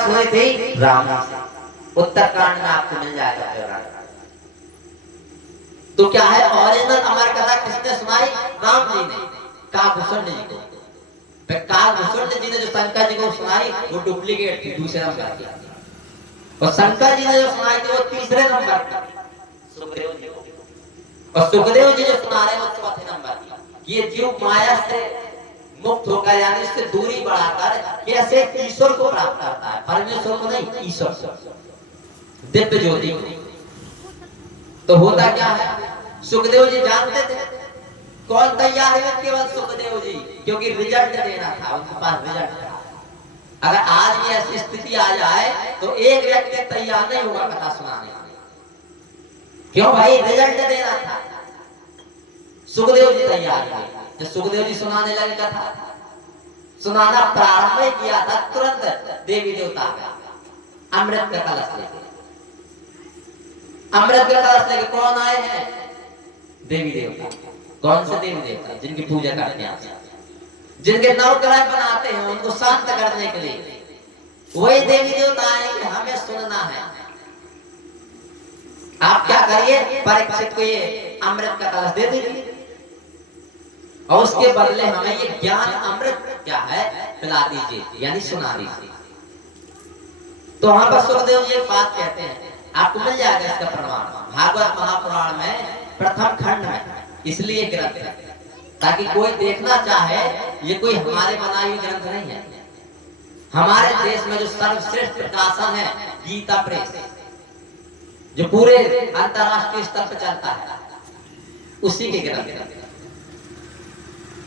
सुनी थी राम से, उत्तरकांड में आपको मिल जाएगा विवरण। तो क्या है, ओरिजिनल अमर कथा किसने सुनाई? राम जी ने काकभूषण जी को। काकभूषण जी ने जो शंकर जी को सुनाई वो डुप्लीकेट थी, दूसरे नंबर की, और शंकर जी ने जो सुनाई थी वो तीसरे नंबर की सुखदेव जी को, और सुखदेव जी जो सुना रहे वो चौथे नंबर की। ये जीव माया से मुक्त होकर यानी इससे दूरी बढ़ाकर कैसे ईश्वर को प्राप्त करता है, परमेश्वर को नहीं, ईश्वर को, दिव्य ज्योति को। तो होता क्या है, सुखदेव जी जानते थे कौन तैयार है, केवल सुखदेव जी, क्योंकि रिजल्ट देना था, उनके पास रिजल्ट था। अगर आज भी ऐसी स्थिति आ जाए तो एक व्यक्ति तैयार नहीं होगा कथा सुनाने के लिए। क्यों भाई, रिजल्ट देना था। सुखदेव जी तैयार हुए। जब सुखदेव जी सुनाने लगे कथा, सुनाना प्रारंभ किया था, तुरंत देवी देवता अमृत का कलश लेके, अमृत का कलश लेके कौन आए हैं? देवी देवता। कौन से देवी देवता? जिनकी पूजा करते हैं, जिनके नवग्रह बनाते हैं उनको शांत करने के लिए, वही देवी देवता आए कि हमें सुनना है। आप क्या करिए, परीक्षित को ये अमृत का कलश दे दीजिए और उसके बदले हमें ये ज्ञान अमृत क्या है पिला दीजिए, यानी सुना दीजिए। तो वहां पर सुखदेव जी एक बात कहते हैं, आपको मिल जाएगा इसका प्रमाण भागवत महापुराण में प्रथम खंड में। इसलिए ग्रंथ है ताकि कोई देखना चाहे, ये कोई हमारे बनाई हुई ग्रंथ नहीं है। हमारे देश में जो सर्वश्रेष्ठ प्रकाशन है गीता प्रेस, जो पूरे अंतरराष्ट्रीय स्तर पर चलता है, उसी के ग्रंथ।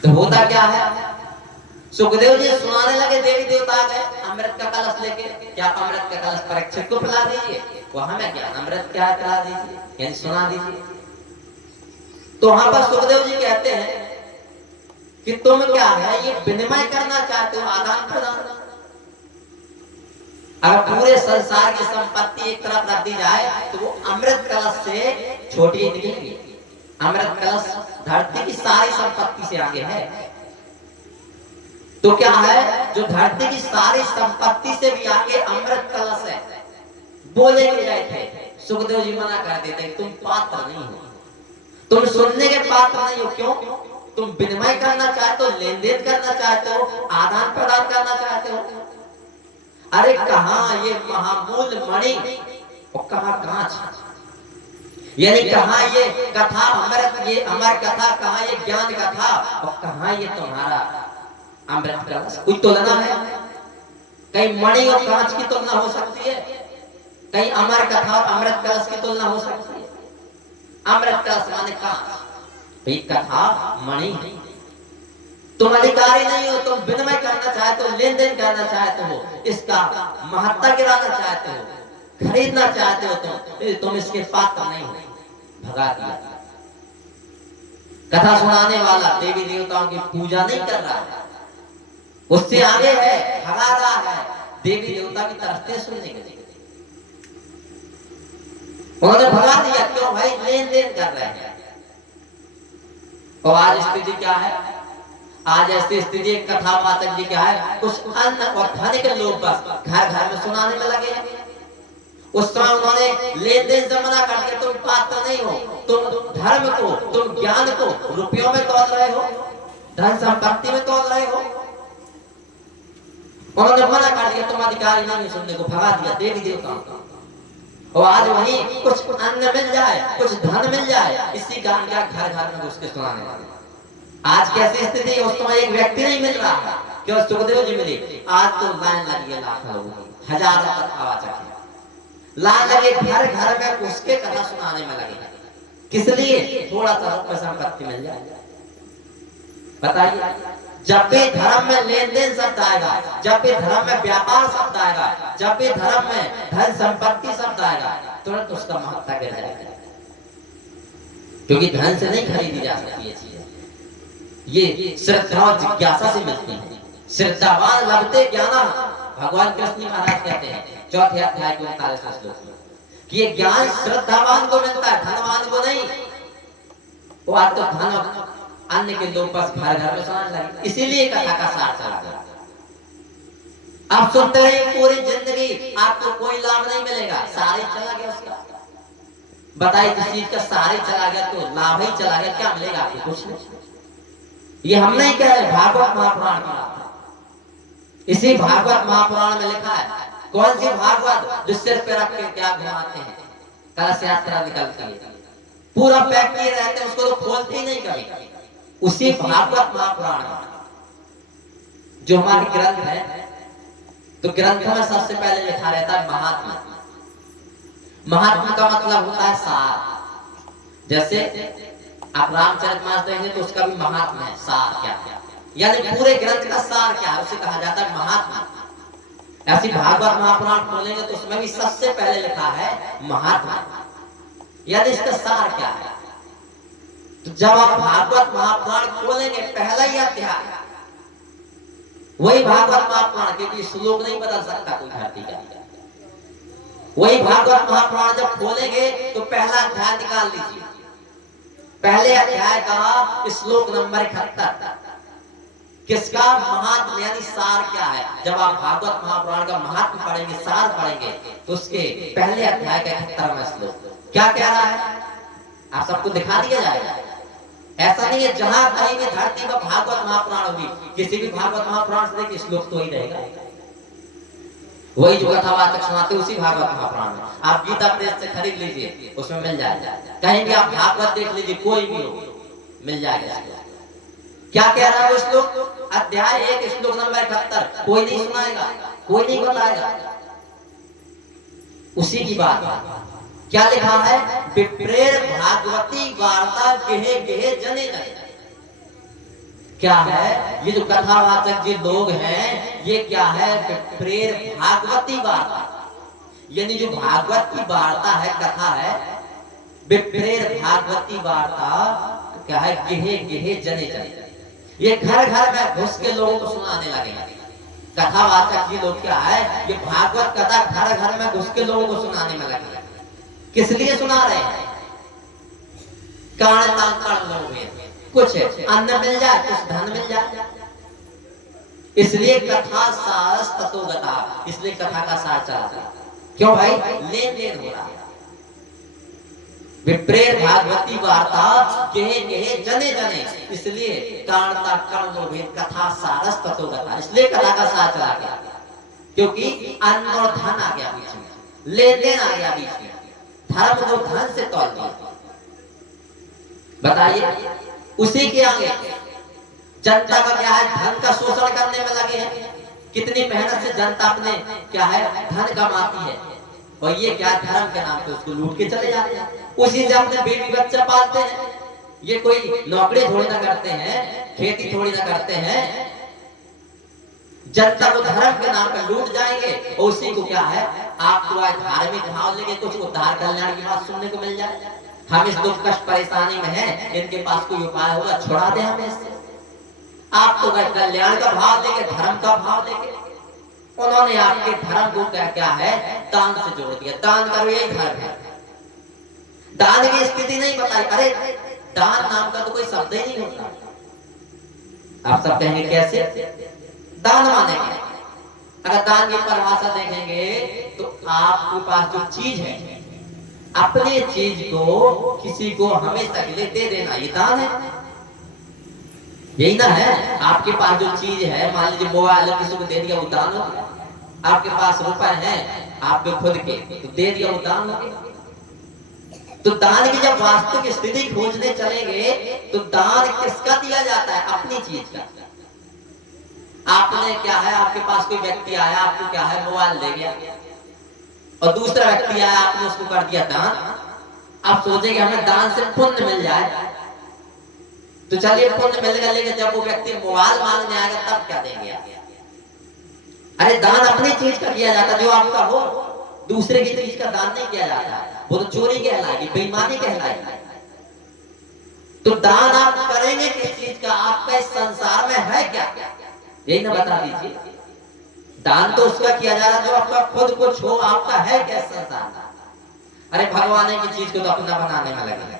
तो होता क्या है, सुखदेव जी सुनाने लगे, देवी देवता आ गए अमृत का कलश लेके। क्या अमृत का कलश परीक्षित को पिला दीजिए, वो हमें क्या अमृत क्या पिला दीजिए, यानी सुना दीजिए। तो वहां पर सुखदेव जी कहते हैं कि तुम क्या है ये विनिमय करना चाहते हो, आदान प्रदान। अगर पूरे संसार की संपत्ति एक तरफ रख दी जाए तो वो अमृत कलश से छोटी निकलेगी। अमृत कलश धरती की सारी संपत्ति से आगे है। तो क्या है, जो धरती की सारी संपत्ति से भी आगे अमृत कलश है। बोले गए थे, सुखदेव जी मना कर देते, तुम पात्र नहीं हो, तुम सुनने के पात्र नहीं हो। क्यों? तुम विनिमय करना चाहते हो, लेन देन करना चाहते हो, आदान प्रदान करना चाहते हो। अरे कहां ये महामूल मणि और कहां कांच, यानी कहां ये कथा अमृत, ये अमर कथा, कहां ये ज्ञान कथा और कहां ये तुम्हारा अमृत कलश। कोई तुलना है? कहीं मणि और कांच की तुलना हो सकती है? कहीं अमर कथा और अमृत कलश की तुलना हो सकती है? अमृत कलश माने कांच, कथा मणि। तुम अधिकारी नहीं हो, तुम विनिमय करना चाहते हो, लेन देन करना चाहते हो, इसका महत्ता गिराना चाहते हो, खरीदना चाहते हो, तुम इसके पात्र नहीं हो। भगा दिया। कथा सुनाने वाला देवी देवताओं की पूजा नहीं कर रहा है, उससे आगे है, भगा रहा है देवी देवता की तरफ से सुनने के लिए। उन्होंने भगा दिया। क्यों भाई? लेन देन कर रहे हैं। और आज स्थिति क्या है? आज ऐसी स्थिति, कथावाचक जी क्या है, कुछ अन्न और धन के लोग बस घर घर में सुनाने में लगे हैं। उस समय उन्होंने लेन देन से मना करके, तुम पात्र नहीं हो, तुम धर्म को, तुम ज्ञान को रुपयों में तोल रहे हो, धन संपत्ति में तोल रहे हो। उन्होंने मना कर दिया, तुम अधिकारी नहीं हो सुनने को, भगा दिया देवी देवताओं को। और आज वही कुछ अन्न मिल जाए, कुछ धन मिल जाए, इसी कारण क्या घर घर में घुस के सुनाने वाले। आज कैसी स्थिति है? उस समय एक व्यक्ति नहीं मिल रहा है, केवल सुखदेव जी मिले। आज तो लाइन लगी है लाखों लोगों की, हजारों कथावाचक लाइन लगे, घर घर में उसके कथा सुनाने में लगे। किस लिए? थोड़ा सा संपत्ति मिल जाए। बताइए, जब भी धर्म में लेन देन शब्द आएगा, जब भी धर्म में व्यापार शब्द आएगा, जब भी धर्म में धन संपत्ति शब्द आएगा, तुरंत उसका महत्ता गिर जाएगा। क्योंकि धन से नहीं खरीदी जा सकती ये चीज, ये श्रद्धा और जिज्ञासा से मिलती है। श्रद्धावान लभते ज्ञान, भगवान कृष्ण महाराज कहते हैं चौथे अध्याय के 39वें श्लोक में कि ये ज्ञान श्रद्धावान को मिलता है, धनवान को नहीं। वो आज तो धन अन्य के लोग बस घर घर में सुनाने लगे, इसीलिए कथा का सार चला गया। आप सुनते रहिए पूरी जिंदगी आपको कोई लाभ नहीं मिलेगा, सारे चला गया उसका। बताइए जिस चीज का सारे चला गया तो लाभ ही चला गया, क्या मिलेगा आपको? कुछ नहीं। ये हम नहीं कह रहे, भागवत महापुराण की बात है। इसी भागवत महापुराण में लिखा है। कौन सी भागवत? जो सिर पे रख के क्या घुमाते हैं, कलश यात्रा निकलती है, पूरा पैक किए रहते हैं, उसको तो खोलते ही नहीं कभी। उसी भागवत महापुराण जो हमारे ग्रंथ है, तो ग्रंथ में सबसे पहले लिखा रहता है महात्मा। महात्मा का मतलब होता है सार। जैसे आप रामचरितमानस देखेंगे तो उसका भी महात्मा है, सार क्या है, यानी पूरे ग्रंथ का सार क्या है, उसे कहा जाता है महात्मा। ऐसी भागवत महापुराण खोलेंगे तो उसमें भी सबसे पहले लिखा है महात्मा, यानी इसका सार क्या है। तो जब आप भागवत महापुराण खोलेंगे, पहला ही अध्याय वही भागवत महापुराण, क्योंकि श्लोक नहीं बदल सकता कोई धरती का। वही भागवत महापुराण जब खोलेंगे तो पहला अध्याय निकाल लीजिए। पहले अध्याय का श्लोक नंबर 71 किसका? महात्मा, यानी सार क्या है। जब आप भागवत महापुराण का महात्मा पढ़ेंगे, सार पढ़ेंगे, तो उसके पहले अध्याय का 71वां श्लोक क्या कह रहा है, आप सबको दिखा दिया जाएगा। ऐसा नहीं है जहां कहीं भी धरती पर भागवत महापुराण होगी, किसी भी भागवत महापुराण से देखिए श्लोक तो ही रहेगा, वही जो कथावाचक सुनाते उसी भागवत महापुराण में। आप गीता प्रेस से खरीद लीजिए, उसमें मिल जाएगा। कहीं भी आप भागवत देख लीजिए, कोई भी हो, मिल जाएगा। क्या कह रहा है वो श्लोक? अध्याय 1 श्लोक नंबर 71। कोई नहीं सुनाएगा, कोई नहीं बताएगा, उसी की बात है। क्या लिखा है? विप्रेर भागवती वार्ता गेहे गेहे जने जने। क्या है? ये जो कथावाचक जी लोग हैं, ये क्या है? विप्रेर भागवती वार्ता, यानी जो भागवत की वार्ता है, कथा है, विप्रेर भागवती वार्ता क्या है? गेहे गेहे जने जने, ये घर घर में घुस के लोगों को सुनाने लगे। कथावाचक जी लोग क्या है? ये भागवत कथा घर घर में घुस के लोगों को सुनाने में लगे। किस लिए सुना रहे हैं? कुछ अन्न मिल जाए, कुछ धन मिल जाए, इसलिए कथा सारस तत्वगता, इसलिए कथा का सार चला। क्यों भाई? लेन देन हो रहा है। विप्रेर भागवती वार्ता कहे कहे जने जने, इसलिए कारणता कर्ण भेद कथा सारस तत्वगता, इसलिए कथा का सार चला गया, क्योंकि अन्न और धन आ गया बीच में, लेन देन आ गया बीच में, धर्म को धन से तोल दिया। बताइए, उसी के आगे जनता का क्या है? धन का शोषण करने में लगे हैं। कितनी मेहनत से जनता अपने क्या है धन कमाती है, और ये क्या धर्म के नाम पे उसको लूट के चले जाते हैं। उसी से अपने बेटी बच्चा पालते हैं। ये कोई नौकरी थोड़ी ना करते हैं, खेती थोड़ी ना करते हैं, जनता को धर्म के नाम पर लूट जाएंगे। और उसी को क्या है, आपको धार्मिक भाव लेके कुछ उद्धार कल्याण की बात सुनने को मिल जाए। हम इस दुख कष्ट परेशानी में हैं, इनके पास कोई उपाय होगा, छुड़ा दे हमें इससे। आप तो कल्याण का भाव लेके, धर्म का भाव लेके, उन्होंने आपके धर्म को क्या है? दान से जोड़ दिया। दान करो, यही धर्म है। दान की स्थिति नहीं बताई। अरे दान नाम का तो कोई शब्द ही नहीं होता। आप सब कहेंगे कैसे? दान माने क्या? अगर दान की परिभाषा देखेंगे तो आपके पास जो चीज है, अपने चीज को किसी को हमेशा के लिए दे देना, ये दान है। यही ना है? आपके पास जो चीज है, मान लीजिए मोबाइल किसी को दे दिया, वो दान हो गया। आपके पास रुपए हैं आपके खुद के, तो दे दिया, वो दान हो गया। तो दान की जब वास्तविक स्थिति खोजने चलेंगे तो दान किसका दिया जाता है? अपनी चीज का। आपने क्या है, आपके पास कोई व्यक्ति आया, आपको क्या है मोबाइल दे गया, और दूसरा व्यक्ति आया, आपने उसको कर दिया दान। आप सोचेंगे हमें दान से पुण्य मिल जाए, तो चलिए पुण्य मिलेगा, लेकिन जब वो व्यक्ति मोबाइल मांगने आएगा तब क्या देंगे आप? अरे दान अपनी चीज का किया जाता, जो आपका हो। दूसरे की चीज का दान नहीं किया जाता, वो तो चोरी कहलाएगी, बेईमानी कहलाएगी। तो दान आप करेंगे किस चीज का? आपका इस संसार में है क्या? यही ना बता दीजिए। दान तो उसका किया जा रहा जो आपका खुद कुछ हो, आपका है क्या संसार? अरे भगवान की चीज को तो अपना बनाने में लगे।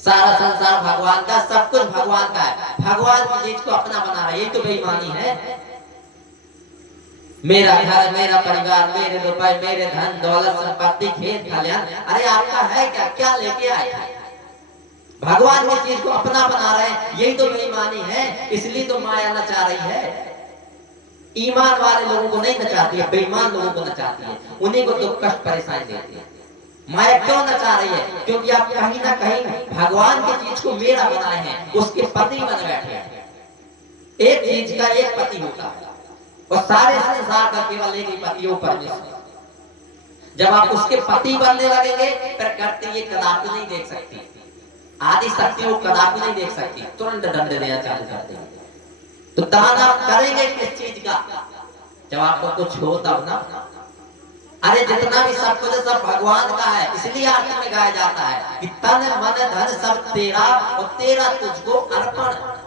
सारा संसार भगवान का, सब कुछ भगवान का है, भगवान की चीज को अपना बना रहा है, यही तो बेईमानी है। मेरा घर, मेरा परिवार, मेरे रुपए, मेरे धन दौलत संपत्ति खेत खलियान, अरे आपका है क्या? क्या लेके आए? भगवान की चीज को अपना बना रहे हैं, यही तो बेईमानी है। इसलिए तो माया नचा रही है। ईमान वाले लोगों को नहीं नचाती है, बेईमान लोगों को नचाती है। उन्हीं को दुख कष्ट परेशानी देती है। माया क्यों नचा रही है? क्योंकि आप कहीं ना कहीं भगवान की चीज को मेरा बनाए हैं, उसके पति बन बैठे हैं। एक चीज का एक पति होता है और सारे संसार का केवल एक ही पति हो, परमेश्वर। जब आप उसके पति बनने लगेंगे, प्रकृति ये कदापि नहीं देख सकती, आदि शक्ति वो कदापि नहीं देख सकती, तुरंत दंड देना चालू कर देंगे। तो दान आप करेंगे किस चीज का? जब आपको कुछ हो तब ना। अरे जितना भी सब कुछ सब भगवान का है, इसलिए आरती में गाया जाता है कि तन मन धन सब तेरा और तेरा तुझको अर्पण।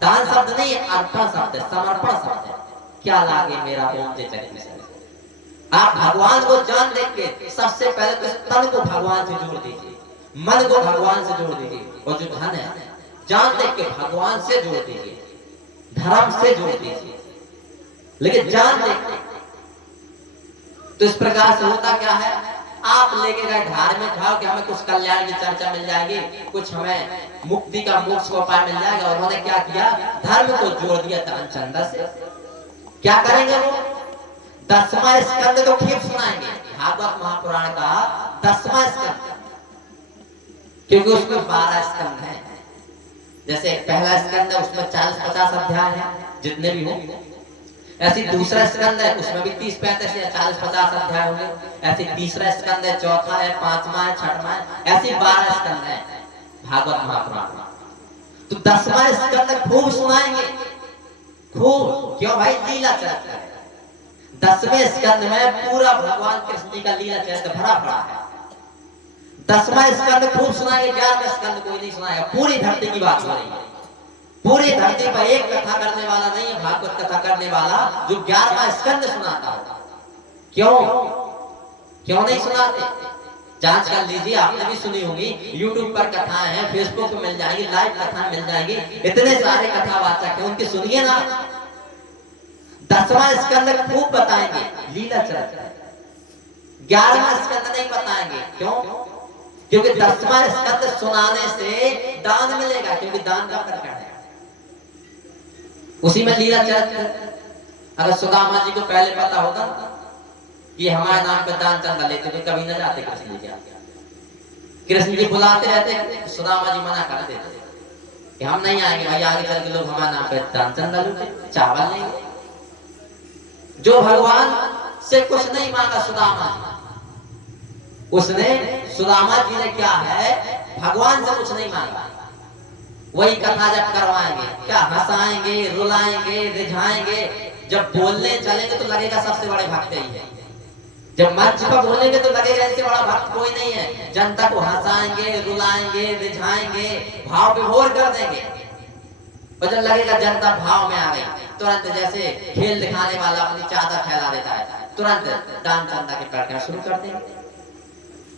दान शब्द नहीं है, अर्पण शब्द है, समर्पण शब्द है। क्या लागे मेरा ओम जे चक्की से। आप भगवान को जान देंगे, सबसे पहले तो तन को भगवान से जोड़ दीजिए, मन को भगवान से जोड़ दीजिए, और जो धन है जान देख के भगवान से जोड़ दीजिए, धर्म से जोड़ दीजिए। लेकिन जान देख तो इस प्रकार से होता क्या है? आप लेके गए धार्मिक भाव कि हमें कुछ कल्याण की चर्चा मिल जाएगी, कुछ हमें मुक्ति का मोक्ष का उपाय मिल जाएगा, और उन्होंने क्या किया? धर्म को जोड़ दिया दान चंदा से। क्या करेंगे वो? 10वां स्कंद तो खूब सुनाएंगे, भागवत महापुराण का 10वां स्कंद, क्योंकि उसमें 12 स्कंद हैं। जैसे पहला स्कंद है, उसमें 40-50 अध्याय है, जितने भी हो। ऐसी दूसरा स्कंद है, उसमें भी 30-35 या 40-50 अध्याय होंगे। ऐसी तीसरा स्कंद है, चौथा है, 5वां है, 6वां है, ऐसी 12 स्कंद है भागवत महापुराण। तो 10वां स्कंद खूब सुनाएंगे, खूब। क्यों भाई? लीला चरित्र है। 10वें स्कंद में पूरा भगवान कृष्ण जी का लीला चरित्र भरा पड़ा है। 10वां स्कंद खूब सुनाएंगे, 11वां स्कंद कोई नहीं सुनाएगा। पूरी धरती की बात हो रही है। पूरी धरती पर एक कथा करने वाला नहीं है, भागवत कथा करने वाला, जो 11वां स्कंद सुनाता हो। क्यों नहीं सुनाते? जांच कर लीजिए, आपने भी सुनी होगी, यूट्यूब पर कथाएं हैं, फेसबुक पे मिल जाएंगी, लाइव कथाएं मिल जाएंगी, इतने सारे कथावाचक हैं, उनकी सुनिए ना। 10वां स्कंद खूब बताएंगे, लीला चरित्र। 11वां स्कंद नहीं बताएंगे। क्यों? क्योंकि 10वां स्कंद सुनाने से दान मिलेगा, क्योंकि दान का प्रकरण है, उसी में लीला चरित्र। अगर सुदामा जी को पहले पता होता कि हमारे नाम पे दान चंदा लेते तो कभी न जाते कृष्ण जी। कृष्ण जी बुलाते रहते, सुदामा जी मना कर देते कि हम नहीं आएंगे भाई, आगे चल के लोग हमारे नाम पे दान चंदा लूटे, चावल लेंगे। जो भगवान से कुछ नहीं मांगा सुदामा जी, उसने सुदामा जी ने क्या है, भगवान से कुछ नहीं मांगा। वही कथा जब करवाएंगे, क्या हंसाएंगे, रुलाएंगे, रिझाएंगे। जब बोलने चलेंगे तो लगेगा सबसे बड़े भक्त ही है। जब मंच पर बोलेंगे तो लगेगा इससे बड़ा भक्त कोई नहीं है। जनता को हंसाएंगे, रुलाएंगे, रिझाएंगे, भाव विभोर कर देंगे। और जब लगेगा जनता भाव में आ गई, तुरंत जैसे खेल दिखाने वाला अपनी चादर फैला देता है, तुरंत दान चंदा के प्रकरण शुरू कर देंगे।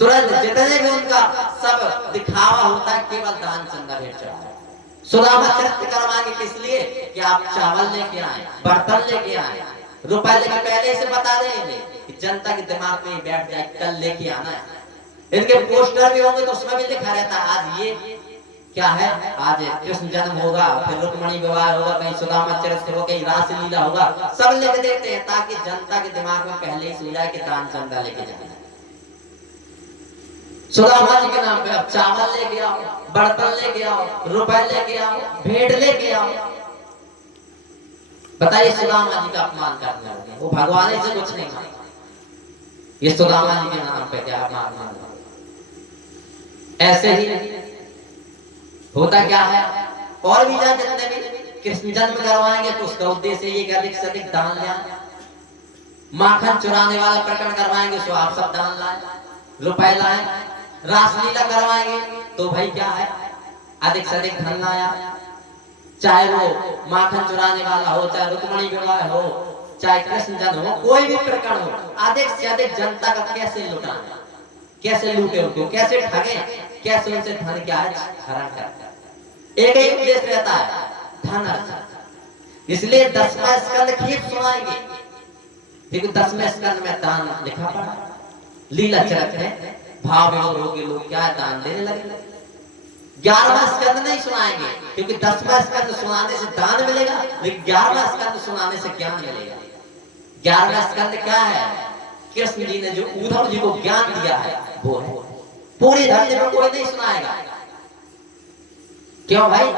तुरंत जितने भी उनका सब दिखावा होता है, केवल दान चंदा भेंट चढ़ाता है। सुदामा चरित्र करवाएंगे किस लिए? कि आप चावल लेके आए, बर्तन लेके आए, रुपए लेके पहले से बता देंगे कि जनता के दिमाग में बैठ जाए, कल लेके आना है। इनके पोस्टर भी होंगे तो उसमें भी लिखा रहता है आज ये क्या है, आज कृष्ण जन्म होगा, फिर रुक्मणी विवाह होगा, कहीं सुदामा चरित्र होगा, कहीं रास लीला होगा, सब लिख देते हैं ताकि जनता के दिमाग में पहले ही सो जाए कि दान चंदा लेके जाना। सुदामा जी के नाम पे अब चावल लेके आओ, बर्तन लेके आओ, रुपए लेके आओ, भेंट लेके आओ। बताइए सुदामा जी का अपमान करने लगे, वो भगवान से कुछ नहीं मांगा, ये सुदामा जी के नाम पे क्या अपमान। ऐसे ही होता क्या है, और भी जहाँ जितने भी कृष्ण जन्म करवाएंगे तो उसका उद्देश्य ये कि अधिक से अधिक दान ले आए। माखन चुराने वाला प्रकरण करवाएंगे तो आप सब दान लाए, रुपए लाए। रासलीला करवाएंगे तो भाई क्या है, अधिक से अधिक धन लाया। चाहे वो माखन चुराने वाला हो, चाहे रुक्मणी विवाह हो, चाहे कृष्ण जन्म हो, कोई भी प्रकरण हो, अधिक से अधिक जनता का कैसे लुटाना, कैसे लूटे उनको, कैसे ठगे, कैसे उनसे धन क्या है हरण करना। एक ही उद्देश्य रहता है, धन अर्जन। इसलिए 10वां स्कंद खूब सुनाएंगे, फिर 10वें स्कंद में दान लिखा पड़ा, लीला चरित है, भाव विभोर हो गए लोग क्या दान देने लगे। 11वां स्कंद नहीं सुनाएंगे क्योंकि 10वां स्कंद सुनाने से दान मिलेगा, लेकिन 11वां स्कंद सुनाने से ज्ञान मिलेगा। 11वां स्कंद क्या है? कृष्ण जी ने जो उद्धव जी को ज्ञान दिया है वो है। पूरी धरती में कोई नहीं सुनाएगा। क्यों भाई?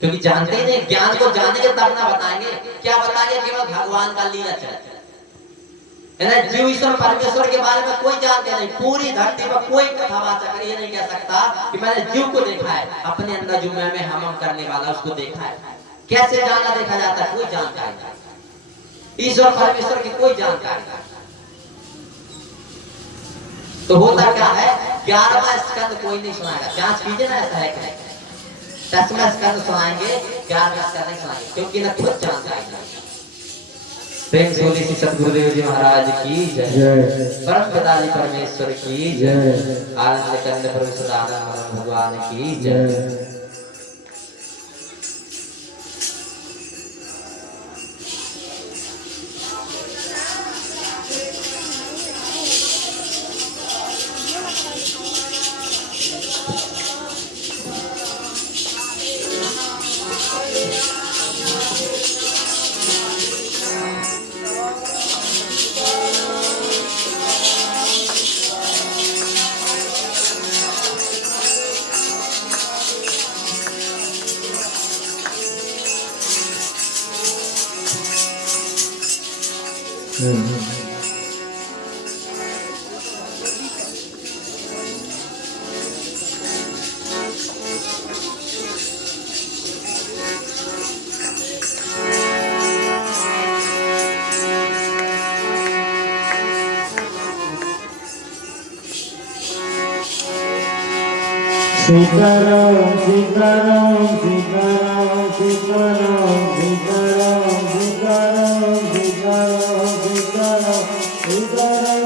क्योंकि जानते ही नहीं, ज्ञान को जानेंगे तब ना बताएंगे। क्या बताएंगे? केवल भगवान का लीला चरित्र, जीव ईश्वर परमेश्वर के बारे में कोई जानते नहीं। पूरी धरती पर कोई कथावाचक ये नहीं कह सकता कि मैंने जीव को देखा है, अपने अंदर जो मैं हम करने वाला उसको देखा है। कैसे जाना देखा जाता है? कोई जानकारी नहीं। ईश्वर परमेश्वर की कोई जानकारी नहीं। तो होता क्या है? 11वां स्कंद कोई नहीं सुनाएगा। जांच कीजिए ना, ऐसा है कि नहीं? 10वां स्कंद सुनाएंगे, 11वां स्कंद नहीं सुनाएंगे क्योंकि ना खुद जानकारी नहीं। प्रेम से बोली श्री सद्गुरुदेव जी महाराज की जय, परम पिताजी परमेश्वर की जय, आनंद कंद प्रभु सदानंद भगवान की जय। सीताराम सीताराम सीताराम सीताराम सीताराम सीताराम सीताराम सीताराम सीताराम सीताराम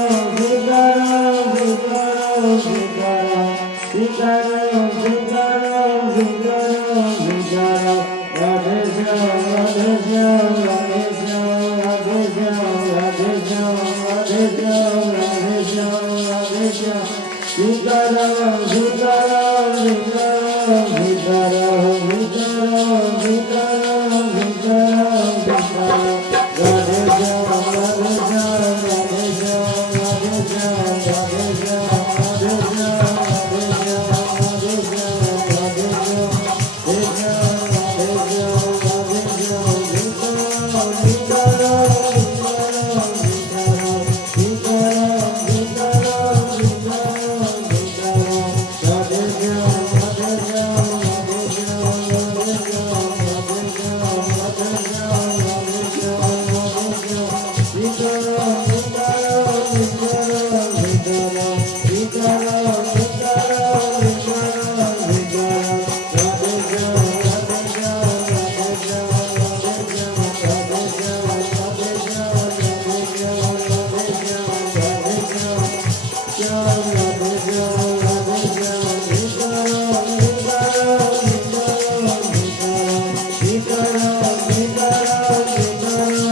सीताराम सीताराम सीताराम सीताराम सीताराम सीताराम राधे श्याम राधे श्याम राधे श्याम राधे श्याम राधे श्याम राधे श्याम राधे श्याम राधे श्याम सीताराम सीताराम सीताराम सीताराम सीताराम सीताराम सीताराम सीताराम राधे श्याम राधे श्याम राधे श्याम राधे श्याम राधे श्याम राधे श्याम राधे श्याम राधे श्याम राधे श्याम राधे श्याम राधे श्याम राधे श्याम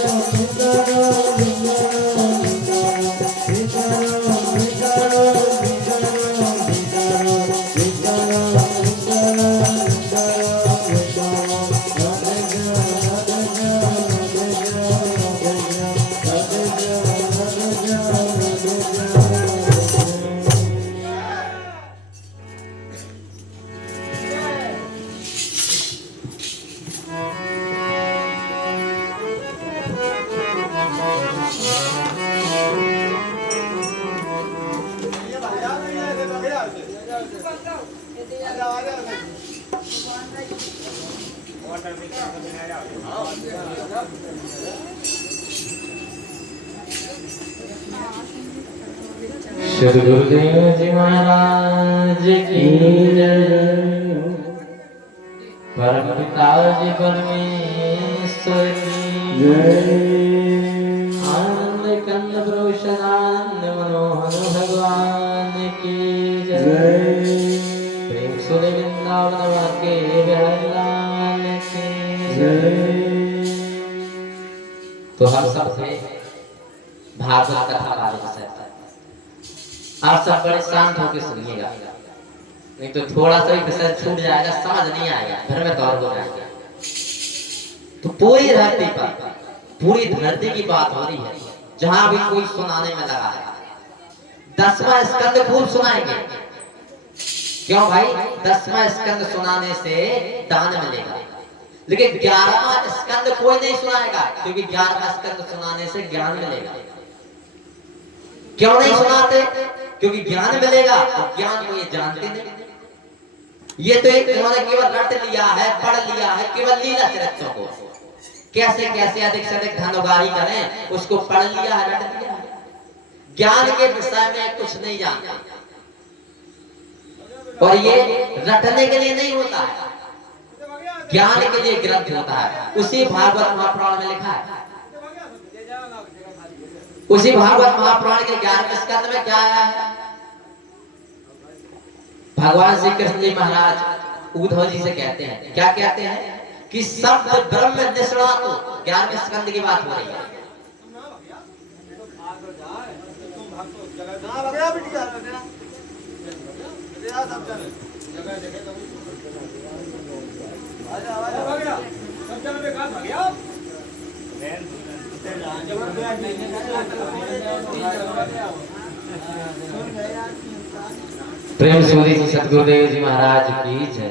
सीताराम सीताराम सीताराम सीताराम सीताराम सीताराम सीताराम श्री गुरुदेव जी महाराज की जय। परम पिता जी परमेश्वर की जय। आनंद कंद प्रभु सदानंद मनोहर भगवान की जय। प्रेम सुने वृंदावन के बिहारी लाल की जय। तो हम सब से भागवत कथा बारे में चर्चा। आप सब बड़े शांत होकर सुनिएगा, नहीं तो थोड़ा सा भी विषय छूट जाएगा, समझ नहीं आएगा, घर में दौड़ हो जाएगा। तो पूरी धरती पर, पूरी धरती की बात हो रही है, जहां भी कोई सुनाने में लगा है। 10वां स्कंद खूब सुनाएंगे। क्यों भाई? 10वां स्कंद सुनाने से दान मिलेगा, लेकिन 11वां स्कंद कोई नहीं सुनाएगा, क्योंकि 11वां स्कंद सुनाने से ज्ञान मिलेगा। क्यों नहीं सुनाते? क्योंकि ज्ञान मिलेगा, और ज्ञान को ये जानते नहीं। ये तो एक उन्होंने केवल रट लिया है, पढ़ लिया है, केवल लीला चरित्रों को कैसे कैसे अधिक से अधिक धन उगाही करें, उसको पढ़ लिया है, रट लिया है। ज्ञान के विषय में कुछ नहीं जानते। और ये रटने के लिए नहीं होता है, ज्ञान के लिए ग्रंथ होता है। उसी भागवत महापुराण में लिखा है, उसी भागवत महापुराण के 11वें स्कंद में क्या आया है? भगवान श्री कृष्ण जी महाराज उद्धव जी से कहते हैं, क्या कहते हैं? कि शब्द ब्रह्म निष्णातो। 11वें स्कंद की बात हो रही है। प्रेम सूरी जी सतगुरुदेव जी महाराज की जय।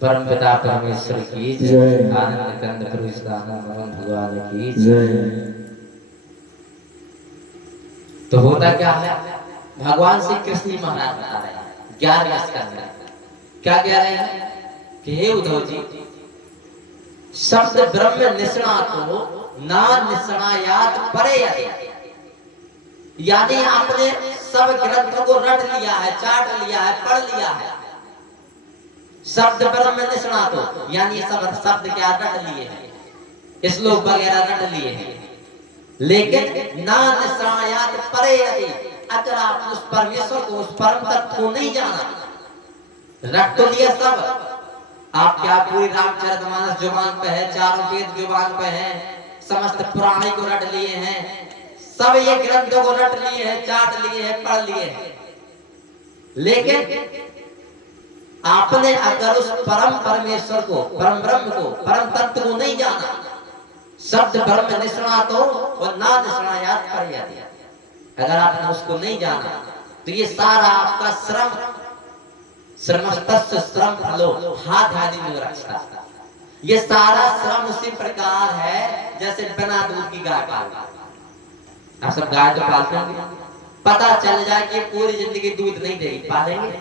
परम पिता परमेश्वर की जय। आनंद कंद प्रभु सदानंद भगवान की जय। तो होता क्या है? भगवान श्री कृष्ण जी महाराज बता रहे हैं 11वें स्कंद में, क्या कह रहे हैं? कि हे उद्धव जी, शब्द ब्रह्म निष्णातो ना निष्णायात परे यदि। यानी आपने सब ग्रंथों को रट लिया है, चाट लिया है, पढ़ लिया है। शब्द ब्रह्म निष्णातो यानी सब शब्द क्या रट लिए हैं, श्लोक वगैरह रट लिए हैं, लेकिन ना निष्णायात परे यदि। अगर आप उस परमेश्वर को, उस परम तत्व को नहीं जाना, रट तो लिया सब। आप क्या पूरी रामचरितमानस जुबान पे है, चारों वेद जुबान पे है, समस्त पुराण को रट लिए हैं, सब ये ग्रंथों को रट लिए हैं, चाट लिए हैं, पढ़ लिए हैं, लेकिन आपने अगर उस परम परमेश्वर को, परम ब्रह्म को, परम तत्व को नहीं जाना, शब्द ब्रह्म निष्णातो और ना निष्णायात परे यदि। अगर आपने उसको नहीं जाना, तो ये सारा आपका श्रम, श्रमस्तस्य श्रम फलो हाधानि में रक्षा। ये सारा श्रम उसी प्रकार है जैसे बिना दूध की गाय पालना। आप सब गाय तो पालते होंगे, पता चल जाए कि पूरी जिंदगी दूध नहीं देगी, पालेंगे?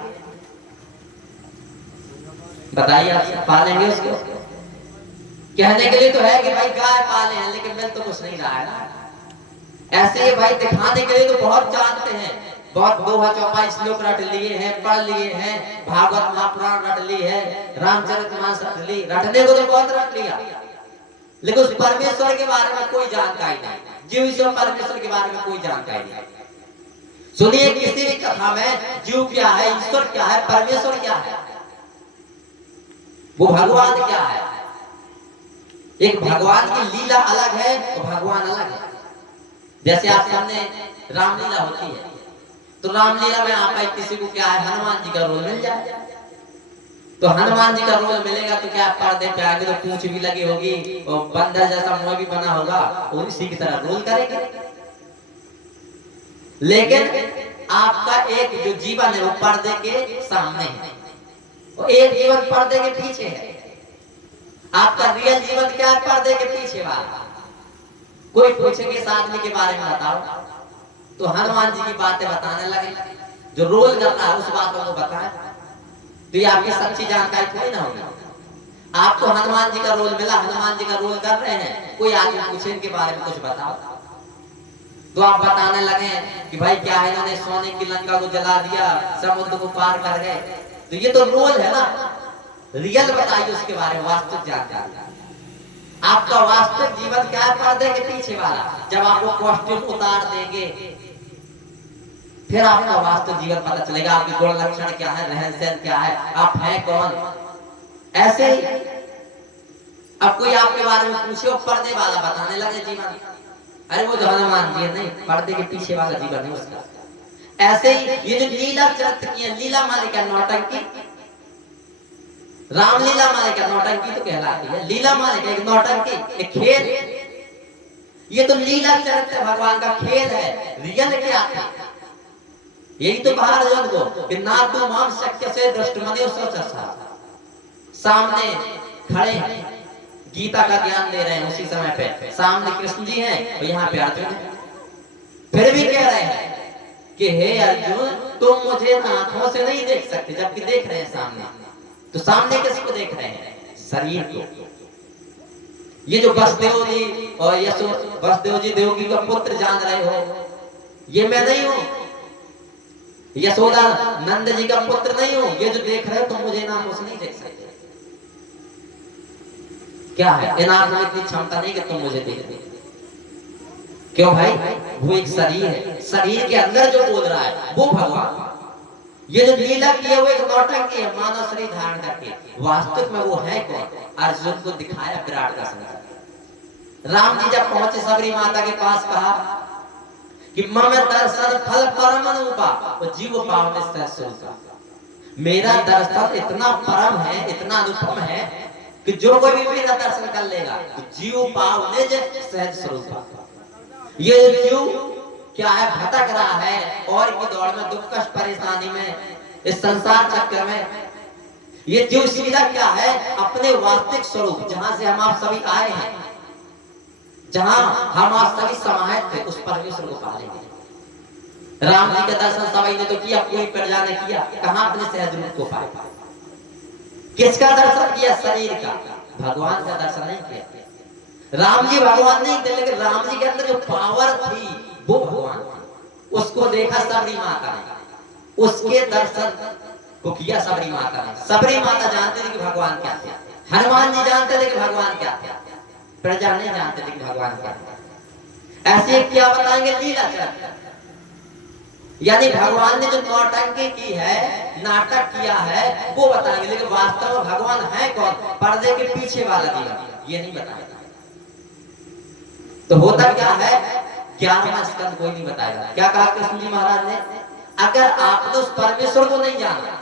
बताइए, आप पालेंगे उसको? कहने के लिए तो है कि भाई गाय पाले हैं, लेकिन मिल तो कुछ नहीं रहा है ना। ऐसे ही भाई दिखाने के लिए तो बहुत जानते हैं, बहुत दोहा चौपाई श्लोक रट लिए हैं, पढ़ लिए हैं, भागवत महापुराण रट ली है, रामचरितमानस रट ली, रटने को तो बहुत रट लिया, लेकिन उस परमेश्वर के बारे में कोई जानकारी नहीं। जीव ईश्वर परमेश्वर के बारे में कोई जानकारी नहीं। सुनिए, किसी भी कथा में जीव क्या है, ईश्वर क्या है, परमेश्वर क्या है, वो भगवान क्या है। एक भगवान की लीला अलग है और भगवान अलग है। जैसे आप सामने रामलीला होती है, तो रामलीला में आप किसी को क्या है, हनुमान जी का रोल मिल जाए, तो हनुमान जी का रोल मिलेगा तो क्या पर्दे पे आगे तो पूंछ भी लगी होगी और बंदर जैसा मुंह भी बना होगा, और इसी की तरह रोल करेंगे। लेकिन आपका एक जो जीवन है वो पर्दे के सामने है, और एक जीवन पर्दे के पीछे है। आपका रियल जीवन क्या है? पर्दे के पीछे वाला। कोई पूछेंगे इस आदमी के बारे में बताओ, तो हनुमान जी की बातें बताने लगे, जो रोल करता है उस बातों को बताए, तो ये आपकी सच्ची जानकारी थोड़ी ना होगी। आपको हनुमान जी का रोल मिला, हनुमान जी का रोल कर रहे हैं, कोई आदमी पूछे इनके बारे में कुछ बताओ, तो आप बताने लगे कि भाई क्या है, इन्होंने सोने की लंका को जला दिया, समुद्र को पार कर गए, तो ये तो रोल है ना। रियल बताइए उसके बारे में, वास्तविक जानकारी। आपका वास्तविक जीवन क्या है पर्दे के पीछे वाला। जब आप वो कॉस्ट्यूम उतार देंगे फिर आपका वास्तविक जीवन पता चलेगा, आपके गुण लक्षण क्या है, रहन सहन क्या है, आप हैं कौन। ऐसे ही अब कोई आपके बारे में पूछे, वो पर्दे वाला बताने लगे जीवन, अरे वो जो हनुमान जी नहीं, पर्दे के पीछे वाला जीवन है उसका। ऐसे ही ये जो लीला चरित्र की है, लीला माने क्या, नौटंकी। रामलीला माने क्या, नौटंकी तो कहलाती है। लीला माने क्या, एक नौटंकी, एक खेल। ये तो लीला चरित्र भगवान का खेल है। रियल क्या है, यही तो कहा अर्जुन को कि ना तू माम शक्य से दृष्ट मने सोचा। सामने खड़े हैं, गीता का ज्ञान दे रहे हैं, उसी समय पे सामने कृष्ण जी हैं और यहाँ पे अर्जुन है। फिर भी कह रहे हैं कि हे अर्जुन, तुम मुझे आंखों से नहीं देख सकते, जबकि देख रहे हैं सामने। तो सामने किसको देख रहे हैं, शरीर को। ये जो वसुदेव जी और वसुदेव जी देवकी का पुत्र जान रहे हो, ये मैं नहीं हूं। यशोदा नंद जी का पुत्र नहीं हूं। ये जो देख रहे हो तुम मुझे नाम उसे नहीं देख सकते। क्या है, इन आंखों में इतनी क्षमता नहीं कि तुम मुझे देख दे। क्यों भाई, वो एक शरीर है, शरीर के अंदर जो बोल रहा है वो भगवान। ये जो लीला की है वो एक नौटंकी है, मानव शरीर धारण करके। वास्तविक में वो है कौन, अर्जुन को दिखाया विराट का संसार। राम जी जब पहुंचे सबरी माता के पास, कहा कि मम दर्शन फल परम अनुपा, वो जीव पावने सहस्र। मेरा दर्शन इतना परम है, इतना अनुपम है कि जो कोई भी मेरा दर्शन कर लेगा तो जीव पावने सहज स्वरूप। ये जीव क्या है, भटक रहा है और की दौड़ में, दुख कष्ट परेशानी में, इस संसार चक्कर में। ये जीव सीधा क्या है, अपने वास्तविक स्वरूप, जहां से हम आप सभी आए हैं, जहां हम आप सभी समाहित थे, उस परमेश्वर को पालेंगे। राम जी का दर्शन सभी ने तो किया, कोई प्रजा ने किया, कहां अपने सहज रूप को पाए। किसका दर्शन किया, शरीर का, भगवान का दर्शन नहीं किया। राम जी भगवान नहीं थे, लेकिन राम जी के अंदर जो पावर थी वो भगवान थी। उसको देखा सबरी माता ने, उसके दर्शन को किया सबरी माता ने। सबरी माता जानते थे कि भगवान क्या थे, हनुमान जी जानते थे कि भगवान क्या थे, प्रजा नहीं जानते थे कि भगवान क्या थे। ऐसे क्या बताएंगे, लीला चरित्र। यानी भगवान ने जो नौटंकी की है, नाटक किया है, वो बताएंगे, लेकिन वास्तव में भगवान है कौन, पर्दे के पीछे वाला जीवन, ये नहीं बताएगा। तो होता क्या है, 11वां स्कंद कोई नहीं बताएगा। क्या कहा कृष्ण जी महाराज ने, अगर आपने उस परमेश्वर को नहीं जाना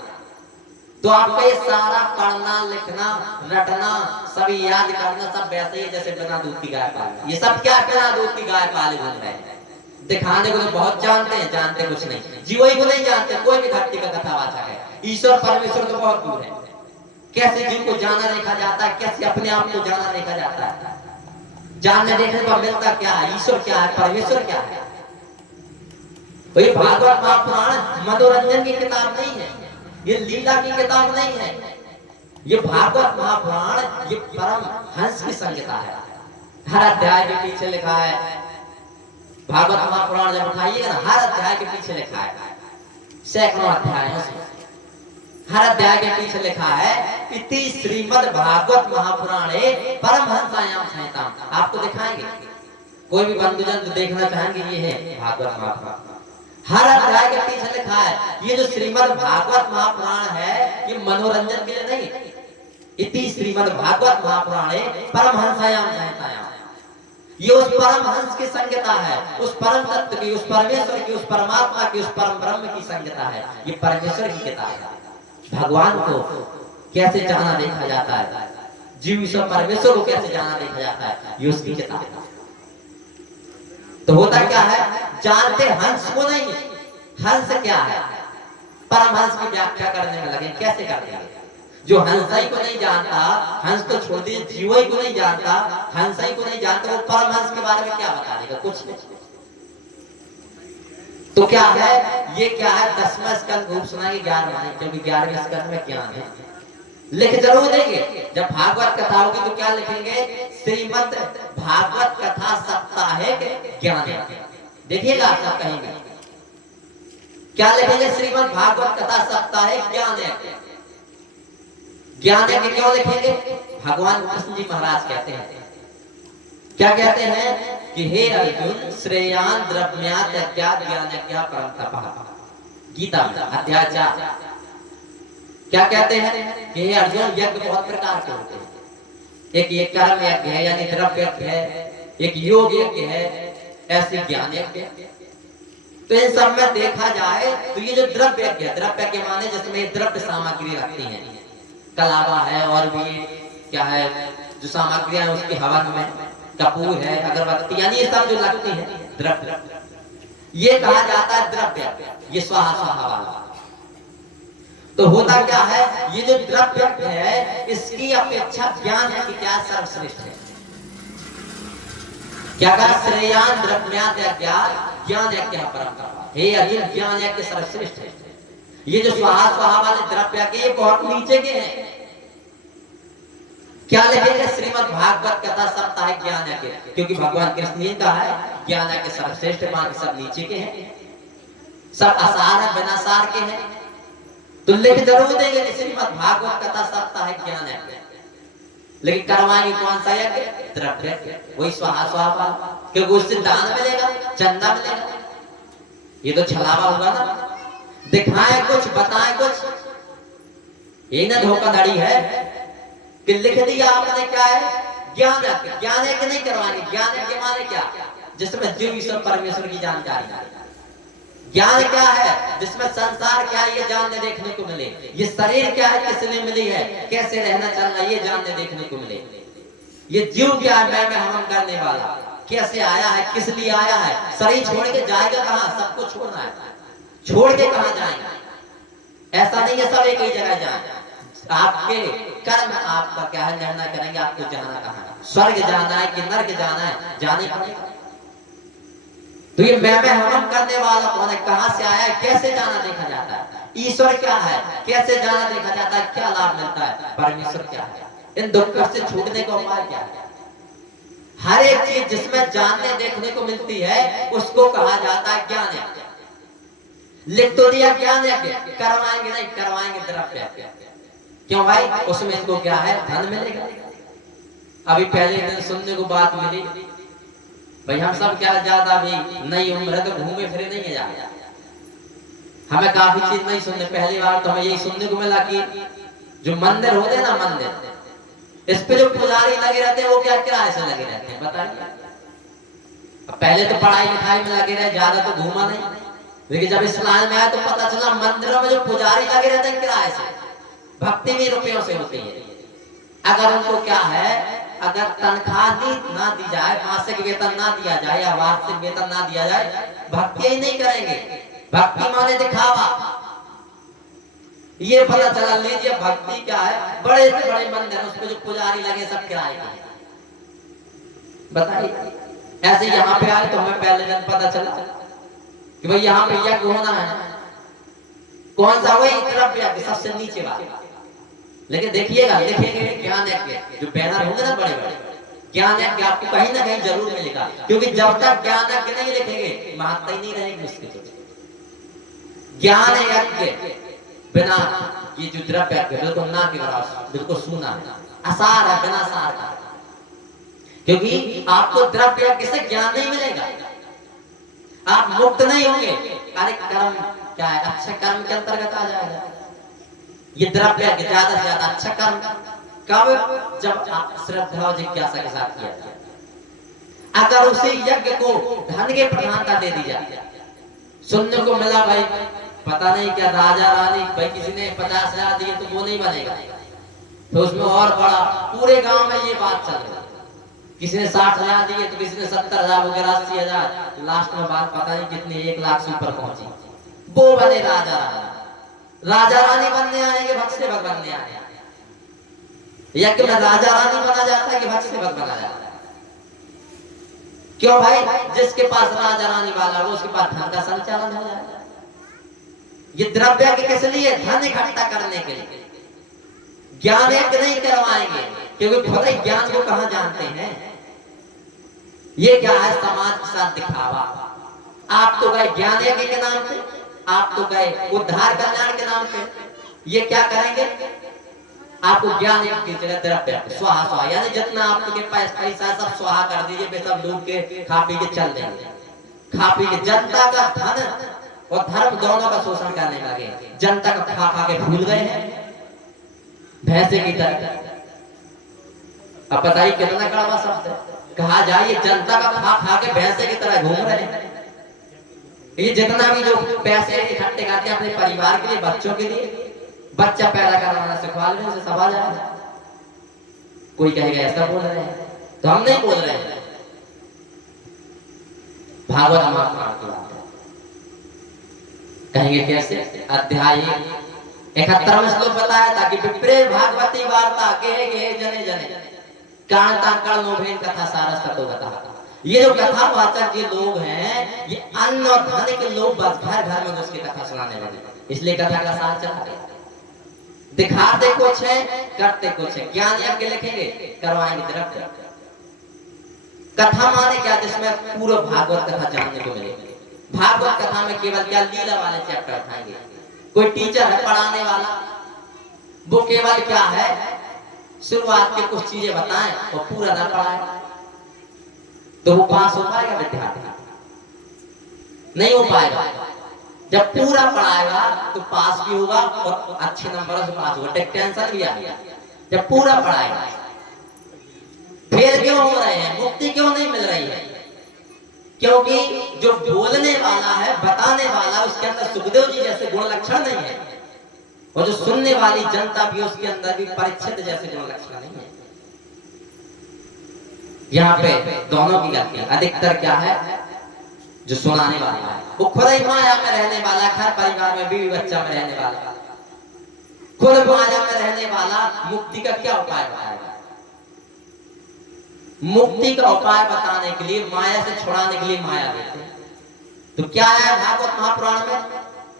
तो आपका ये सारा पढ़ना लिखना रटना सभी याद करना सब वैसे ही जैसे बिना दूध की गाय पाले। ये सब क्या बिना दूध की गाय पाले बोल रहे हैं। दिखाने को तो बहुत जानते हैं, जानते कुछ नहीं। जीवों को नहीं जानते, कोई भी धरती का कथावाचक है। ईश्वर परमेश्वर तो बहुत दूर है। कैसे जीव को जाना देखा जाता है, कैसे अपने आप को जाना देखा जाता है। जानने देखने पर मिलता क्या है, ईश्वर क्या है, परमेश्वर क्या है। तो ये भागवत महापुराण मनोरंजन की किताब नहीं है, ये लीला की किताब नहीं है। ये भागवत महापुराण ये परम हंस की संहिता है। हर अध्याय के पीछे लिखा है, भागवत महापुराण जब उठाइएगा ना, हर अध्याय के पीछे लिखा है, सैकड़ों अध्याय है, हर अध्याय के पीछे लिखा है इति श्रीमद् भागवत महापुराणे परमहंसायाम संहिता। आपको दिखाएंगे, कोई भी बंधुजन देखना चाहेंगे, ये है भागवत महापुराण। हर अध्याय के पीछे लिखा है, ये जो श्रीमद् भागवत महापुराण है ये मनोरंजन के लिए नहीं। इति श्रीमद् भागवत महापुराणे परमहंसायाम संहितायाम, ये उस परमहंस की संहिता है, उस परम तत्व की, उस परमेश्वर की, उस परमात्मा की, उस परम ब्रह्म की संहिता है। ये परमेश्वर की किताब है। भगवान को कैसे जाना देखा जाता है, जीव ईश्वर परमेश्वर को कैसे जाना देखा जाता है, ये उसकी किताब है। तो होता क्या है, जानते हंस को नहीं। हंस क्या है, परमहंस की व्याख्या करने में लगे, कैसे करते हैं। जो हंसाई को नहीं जानता, हंस तो छोड़ दीजिए, जीवई को नहीं जानता, हंसाई को नहीं जानता, वो परमहंस के बारे में क्या बता देगा, कुछ नहीं। तो क्या है, ये क्या है, 10वां स्कंद खूब सुनाएंगे, 11वां नहीं, क्योंकि 11वें स्कंद में ज्ञान है। लिख जरूर देंगे, जब भागवत कथा होगी तो क्या लिखेंगे, श्रीमद् भागवत कथा साप्ताहिक ज्ञान। देखिएगा आप सब कहीं भी क्या लिखेंगे, श्रीमद् भागवत कथा सप्ताह ज्ञान यज्ञ। ज्ञान यज्ञ क्यों लिखेंगे? भगवान कृष्ण जी महाराज कहते हैं, क्या कहते हैं कि हे अर्जुन, श्रेयान द्रव्यात् यज्ञात् ज्ञान यज्ञ परम तपः। गीता में अध्याय 4 क्या कहते हैं कि हे अर्जुन, यज्ञ बहुत प्रकार के होते हैं। एक ये कर्म यज्ञ है यानी द्रव्य यज्ञ है, एक योग यज्ञ है, ऐसे ज्ञान यज्ञ। तो इन सब में देखा जाए तो ये जो द्रव्य यज्ञ है, द्रव्य के माने जिसमें द्रव्य सामग्री रखती है, कलावा है और भी क्या है जो सामग्रियां है उसकी हवन में, कपूर है, अगरबत्ती, यानी ये सब जो लगती है द्रव्य, ये कहा जाता है द्रव्य। ये स्वाहा स्वाहा वाला। तो होता क्या है, ये जो द्रव्य है इसकी अपेक्षा ज्ञान है कि क्या सर्वश्रेष्ठ है। क्या कहा, श्रेयान द्रव्यात् यज्ञात् ज्ञान यज्ञ परम तपः। हे अर्जुन, ज्ञान यज्ञ सर्वश्रेष्ठ है। ये जो स्वाहा स्वाहा वाले द्रव्य के ये बहुत नीचे के हैं। क्या लिखेंगे, श्रीमद् भागवत कथा सप्ताह ज्ञान यज्ञ, क्योंकि भगवान कृष्ण ने कहा है ज्ञान यज्ञ सर्वश्रेष्ठ, बाकी सब नीचे के हैं, सब असार है, बिना सार के हैं। तो लिख जरूर देंगे कि श्रीमद् भागवत कथा सप्ताह ज्ञान यज्ञ, लेकिन करवाएंगे कौन सा यज्ञ? द्रव्य, वही स्वाहा स्वाहा, क्योंकि उससे दान मिलेगा, चंदा मिलेगा। ये तो छलावा होगा ना, दिखाए कुछ बताए कुछ, ये ना धोखाधड़ी है कि लिख दिया आपने क्या है ज्ञान यज्ञ। ज्ञान यज्ञ नहीं करवाएंगे। ज्ञान यज्ञ माने क्या, जिसमें जीव ईश्वर परमेश्वर की जानकारी है। ज्ञान क्या है, जिसमें संसार क्या है ये जानने देखने को मिले, ये शरीर क्या है किस लिए मिली है, कैसे रहना चलना ये जानने देखने को मिले। ये जीव क्या है, मैं हम करने वाला, कैसे आया है, किस लिए आया है, शरीर छोड़ के जाएगा कहां, सबको छोड़ना है, छोड़ के कहां जाएगा? ऐसा नहीं है सब एक ही जगह जाए। आपके कर्म आपका क्या है निर्णय करेंगे आपको जाना कहां है, स्वर्ग जाना है कि नरक जाना है, जाने पड़ेगा। तो ये मैं हम करने वाला कौन है, कहां से आया है, कैसे जाना देखा जाता है। ईश्वर क्या है, कैसे जाना देखा जाता है, क्या लाभ मिलता है, परमेश्वर क्या है, इन दुखों से छूटने का उपाय क्या है। हर एक चीज जिसमें जानने देखने को मिलती है उसको कहा जाता है ज्ञान यज्ञ। लिख तो दिया ज्ञान यज्ञ, करवाएंगे नहीं, करवाएंगे द्रव्य यज्ञ। क्यों भाई, उसमें इनको क्या है, धन मिलेगा। अभी पहले दिन सुनने को बात मिली, भाई हम सब क्या ज्यादा भी नई उम्र है तो घूमे फिरे नहीं है ज्यादा, हमें काफी चीज नहीं सुनने। पहली बार तो हमें यही सुनने को मिला कि जो मंदिर होते हैं ना, मंदिर इस पे जो पुजारी लगे रहते हैं वो क्या किराए से लगे रहते हैं, बताइए। पहले तो पढ़ाई लिखाई में लगे रहे, ज्यादा तो घूमा नहीं, लेकिन जब इस्लाम में आया तो पता चला मंदिरों में जो पुजारी लगे रहते हैं किराए से, भक्ति भी रुपयों से होती है। अगर उनको क्या है, अगर तनख्वाह ना दी जाए, मासिक वेतन ना दिया जाए या वार्षिक वेतन ना दिया जाए, भक्ति ही नहीं करेंगे। भक्ति माने दिखावा, ये पता चला। लीजिए भक्ति क्या है, बड़े से बड़े मंदिर उस पे जो पुजारी लगे सब किराए का, बताइए। ऐसे यहाँ पे आए तो हमें पहले दिन पता चला कि भाई यहाँ पे यज्ञ होना है, कौन सा, वही द्रव्य सबसे नीचे वाला। लेकिन देखिएगा, लिखेंगे ज्ञान यज्ञ, जो बैनर होंगे ना बड़े बड़े, ज्ञान यज्ञ आपको कहीं ना कहीं जरूर मिलेगा, क्योंकि जब तक ज्ञान यज्ञ नहीं लिखेंगे महत्ता ही नहीं रहेगी उसकी। ज्ञान यज्ञ बिना ये जो द्रव्य यज्ञ बिल्कुल ना के बराबर, बिल्कुल सूना है, असार है, बिना सार का, क्योंकि आपको द्रव्य यज्ञ से ज्ञान नहीं मिलेगा, आप मुक्त नहीं होंगे। अरे कर्म क्या है, अच्छे कर्म के अंतर्गत आ जाएगा ये द्रव्य यज्ञ। ज्यादा से ज्यादा अच्छा कर्म कब, जब आप श्रद्धा और जिज्ञासा के साथ किया। अगर उसी यज्ञ को धन के प्रधानता दे दी जाए, सुनने को मिला भाई पता नहीं क्या राजा रानी, भाई किसी ने 50,000 दिए तो वो नहीं बनेगा, तो उसमें और बड़ा पूरे गांव में ये बात चल रही, किसी ने 60,000 दिए तो किसी ने 70,000 वगैरह 80,000, लास्ट में बात पता नहीं कितनी 1 लाख से ऊपर पहुंची। वो बने राजा रानी, राजा रानी बनने आएंगे, भक्त सेवक बनने आएंगे। यज्ञ में राजा रानी बना जाता है कि भक्त सेवक बना जाता है? क्यों भाई, जिसके पास राजा रानी वाला हो उसके पास धन का संचालन हो जाएगा। ये द्रव्य के किस लिए, धन इकट्ठा करने के लिए। ज्ञान यज्ञ नहीं करवाएंगे, क्योंकि खुद ही ज्ञान को कहां जानते हैं। ये क्या है, समाज के साथ दिखावा। आप तो गए ज्ञान यज्ञ के नाम पे, आप तो गए उद्धार कल्याण के नाम पे। ये क्या करेंगे? आपको ज्ञान यज्ञ की जगह द्रव्य स्वाहा स्वाहा, यानी जितना आपके पास पैसा सब स्वाहा कर दीजिए, वे सब डूब के खा पी के चल देंगे। खा पी के जनता का धन और धर्म दोनों का शोषण करने लगे। जनता को खा खा के भूल गए हैं भैंसे की तरह। अब बताइए कितना कड़वा शब्द है। कहा जाए ये जनता का खा खा के भैंसे की तरह घूम रहे हैं। ये जितना भी जो पैसे इकट्ठे करते हैं अपने परिवार के लिए, बच्चों के लिए, बच्चा पैदा करवाना सिखवा रहे हैं, उसे सवाल आया। कोई कहेगा ऐसा बोल रहे हैं, तो हम नहीं बोल रहे हैं। भागवत महापुराण की बात है। कहेंगे कैसे? अध्याय 71 श्लोक बताया था कि विप्रे भागवती वार्ता कहे गे जने जने कांता कर्ण भेन कथा सारस तत्व कथा। ये जो कथावाचक ये लोग हैं, ये अन्न और धन के लोग बस घर घर में घुस के कथा सुनाने लगे। इसलिए कथा का सार चला गया। दिखाते कुछ है, करते कुछ है। ज्ञान यज्ञ लिखेंगे, करवाएंगे तरफ। कथा माने क्या? जिसमें पूरा भागवत कथा जानने को मिले। भागवत कथा में केवल क्या लीला वाले चैप्टर उठाएंगे। कोई टीचर है पढ़ाने वाला, वो केवल क्या है शुरुआत के कुछ चीजें बताएं और पूरा ना पढ़ाए, तो वो पास हो पाएगा? विद्यार्थी नहीं हो पाएगा। जब पूरा पढ़ाएगा तो पास भी होगा और अच्छे नंबरों से पास होगा, टेंशन भी आएगा। जब पूरा पढ़ाएगा। फेल क्यों हो रहे हैं? मुक्ति क्यों नहीं मिल रही है? क्योंकि जो बोलने वाला है, बताने वाला, उसके अंदर सुखदेव जी जैसे गुण लक्षण नहीं है, और जो सुनने वाली जनता भी उसके अंदर भी परीक्षित जैसे गुण लक्षण नहीं है। यहाँ पे दोनों की गलती। अधिकतर क्या है? जो सुनाने वाला है वो खुद ही माया में रहने वाला, घर परिवार में बीवी बच्चा में रहने वाला, खुद माया में रहने वाला मुक्ति का क्या उपाय बताएगा? मुक्ति का उपाय बताने के लिए, माया से छुड़ाने के लिए माया देते हैं। तो क्या है भागवत महापुराण में?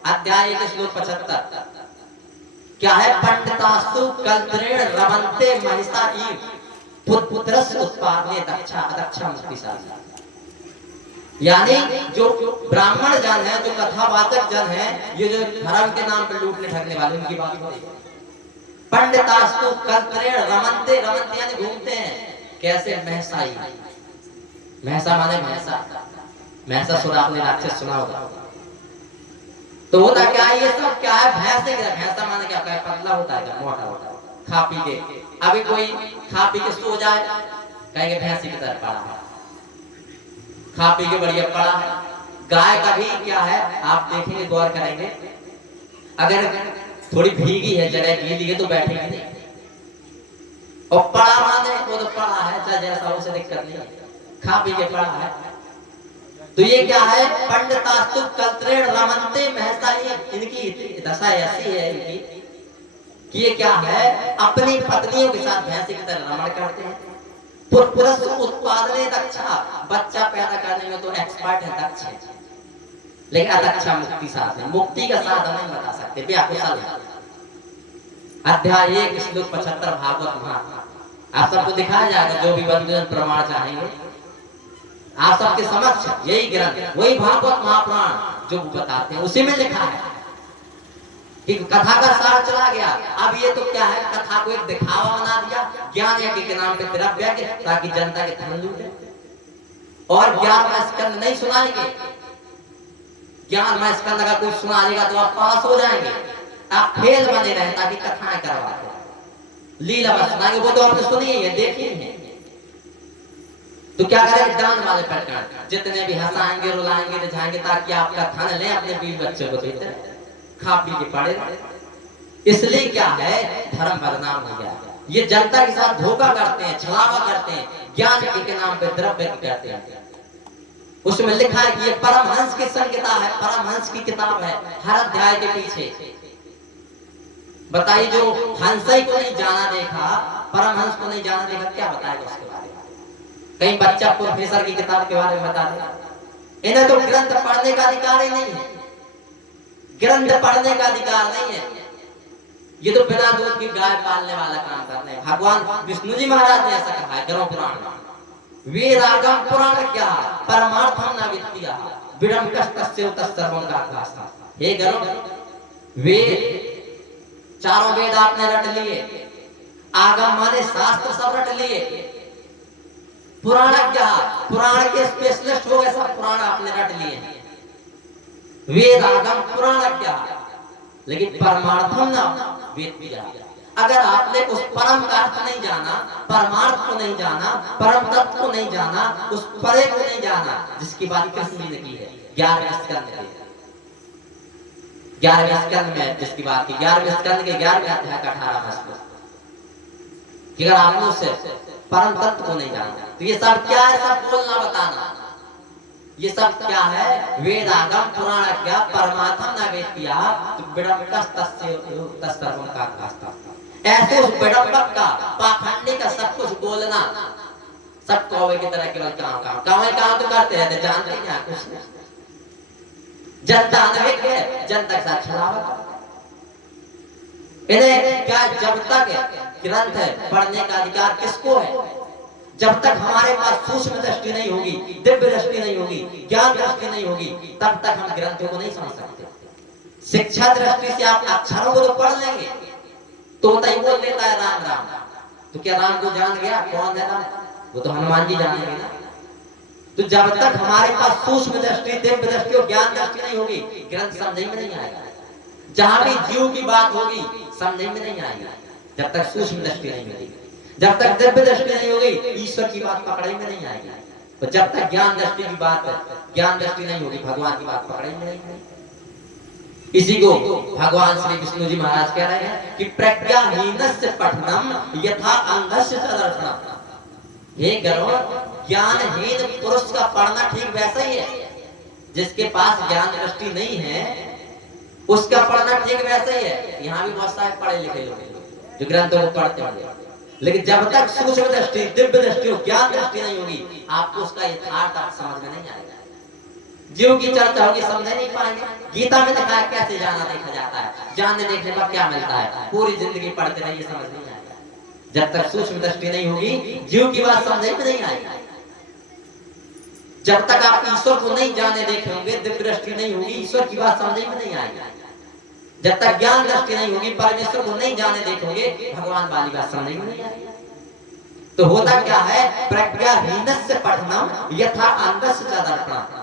अध्याय 1 श्लोक 75 क्या है? पंडितास्तु कल्परेण रमन्ते महिषा इव पुत्रस्य उत्पादने दक्षा अदक्षा मुक्ति साधना। यानी जो ब्राह्मण जन है, जो कथावाचक जन है, ये जो धर्म के नाम पर लूटने ठगने वाले, उनकी बात हो रही है। पंडितास्तु कल्परेण रमन्ते, रमन्ते यानी घूमते हैं। कैसे? महसाई। महसा माने महसा, महसासुर आपने राक्षस सुना होगा। तो होता क्या है? ये सब क्या है? भैंसे का। भैंसा माने क्या? पतला होता है, मोटा होता है, खा पी के। अभी कोई खा पी के सो जाए, कहेंगे भैंसी की तरह पड़ा है, खा पी के बढ़िया पड़ा है। गाय का भी क्या है? आप देखेंगे, गौर करेंगे, अगर थोड़ी भीगी है, जगह गीली है, तो बैठेगी नहीं। और पड़ा माने वो तो पड़ा है, चाहे जैसा उसे दिक्कत नहीं, खा पी के पड़ा है। तो ये क्या है? पंडितास्तु कल्परेण रमन्ते महसा। इनकी दशा ऐसी है इनकी कि ये क्या है? अपनी पत्नियों के साथ भैंसे की तरह रमण करते हैं। पुत्रस्य उत्पादने दक्षा, बच्चा पैदा करने में तो एक्सपर्ट है, दक्ष है, लेकिन अदक्षा मुक्ति साधन, मुक्ति का साधन नहीं बता सकते, बेअकुशल है। अध्याय 1 श्लोक 75 भागवत महापुराण आप सबको दिखाया जाएगा। जो भी बंधुजन प्रमाण चाहेंगे आप सबके समक्ष यही ग्रंथ, वही भागवत महापुराण जो बताते हैं, उसी में लिखा है कि कथा का सार चला गया। अब ये तो क्या है? कथा को एक दिखावा बना दिया, ज्ञान यज्ञ के नाम पे द्रव्य यज्ञ, ताकि जनता के धन लूटे। और 11वां स्कंद नहीं सुनाएंगे। 11वां स्कंद अगर कोई सुना देगा तो आप पास हो जाएंगे। आप फेल बने रहे ताकि कथाएं करवाते। लीला बस सुनाएंगे, वो तो आपने सुनी है, देखी है। तो क्या करेंगे? दान वाले प्रकरण, जितने भी हंसाएंगे, रुलाएंगे, रिझाएंगे, ताकि आपका धन ले, अपने बीवी बच्चे को देते, खा पी के पड़े। इसलिए क्या है? धर्म बदनाम हो गया। ये जनता के साथ धोखा करते हैं, छलावा करते हैं, ज्ञान के नाम पे द्रव्य करते हैं। उसमें लिखा है कि ये परमहंस की संहिता है, परमहंस की किताब है, हर अध्याय के पीछे। बताइए, जो हंसई को नहीं जाना देखा, परमहंस को नहीं जाना देखा, क्या बताएगा उसके बारे में? कहीं बच्चा प्रोफेसर की किताब के बारे में बता दे। इन्हें तो ग्रंथ पढ़ने का अधिकार ही नहीं है, ग्रंथ पढ़ने का अधिकार नहीं है। ये तो बिना दूध की गाय पालने वाला काम कर रहे हैं। भगवान विष्णु जी महाराज ने ऐसा कहा है गरुड़ पुराण में। वीरागम पुराण क्या परमार्थम न वित्तिया, विडम्बकस्तस्य तत्सर्वं काकास्ता। हे गरुड़, वेद, चारों वेद आपने रट लिए, आगम माने शास्त्र सब रट लिए, पुराण क्या, पुराण के स्पेशलिस्ट हो गए, सब पुराण आपने रट लिए हैं, वेद आगम पुराण क्या, लेकिन परमार्थम ना वेद क्या। अगर आपने उस परम का अर्थ नहीं जाना, परमार्थ को नहीं जाना, परम तत्व को नहीं जाना, उस परे को नहीं जाना, जिसकी बात कृष्ण जी ने की है 11वें स्कंद में, 11वें स्कंद में जिसकी बात की, 11वें स्कंद के 11वें अध्याय का 18वां श्लोक, कि अगर आपने उससे परम तत्व को नहीं जाना, तो ये सब क्या है, सब बोलना बताना, ये सब क्या है, वेद आगम पुराण क्या, परमात्मा न वेत्या तो विडम्बकस्तस्य तत्सर्वं काकास्ता। ऐसे उस विडम्बक का, पाखंडी का सब कुछ बोलना, सब कौवे की तरह केवल काम तो करते रहते, जानते क्या कुछ नहीं, जनता अनभिज्ञ है, जनता के साथ छलावत। इन्हें क्या, जब तक ग्रंथ पढ़ने का अधिकार किसको है, जब तक हमारे पास सूक्ष्म दृष्टि नहीं होगी, दिव्य दृष्टि नहीं होगी, ज्ञान दृष्टि नहीं होगी, तब तक हम ग्रंथों को नहीं समझ सकते। शिक्षा दृष्टि से आप अक्षरों को तो पढ़ लेंगे, तो ही बोल लेता है राम राम, तो क्या राम को जान गया कौन है राम, वो तो हनुमान जी जानेंगे ना। तो जब तक हमारे पास सूक्ष्म दृष्टि, दिव्य दृष्टि और ज्ञान दृष्टि नहीं होगी, ग्रंथ समझ में नहीं आएगा। जहां भी जीव की बात होगी समझ में नहीं आएगी, जब तक सूक्ष्म दृष्टि नहीं होगी, जब तक दिव्य दृष्टि नहीं होगी, ईश्वर की बात पकड़े में नहीं आएगी, और जब तक ज्ञान दृष्टि की बात, ज्ञान दृष्टि नहीं होगी, भगवान की बात पकड़े में नहीं आएगी। इसी को भगवान श्री विष्णु जी महाराज कह रहे हैं कि प्रज्ञाहीनस्य पठनम यथा अंधस्य दर्शनम। हे गरुड़, ज्ञानहीन पुरुष का पढ़ना ठीक वैसा ही है, जिसके पास ज्ञान दृष्टि नहीं है उसका पढ़ना ठीक वैसा ही है। यहाँ भी बहुत सारे पढ़े लिखे लोग जो ग्रंथों को पढ़ते होंगे, लेकिन जब तक सूक्ष्म दृष्टि, दिव्य दृष्टि और ज्ञान दृष्टि नहीं होगी, आपको उसका यथार्थ अर्थ समझ में नहीं आएगा। जीव की चर्चा होगी, समझ नहीं पाएंगे। गीता में लिखा है कैसे जाना देखा जाता है, जानने देखने पर क्या मिलता है, पूरी जिंदगी पढ़ते रहिए, समझ नहीं आएगा। जब तक सूक्ष्म दृष्टि नहीं होगी, जीव की बात समझ में नहीं आएगी। जब तक आप ईश्वर को नहीं जाने देखे होंगे, दिव्य दृष्टि नहीं होगी, ईश्वर की बात समझ में नहीं आएगी। जब तक ज्ञान दृष्टि नहीं होगी, परमेश्वर को नहीं जाने देखोगे, भगवान वाली बात समझ में नहीं आएगी। तो होता क्या है, प्रज्ञाहीनस्य पठनम यथा अंधस्य च दर्पणम।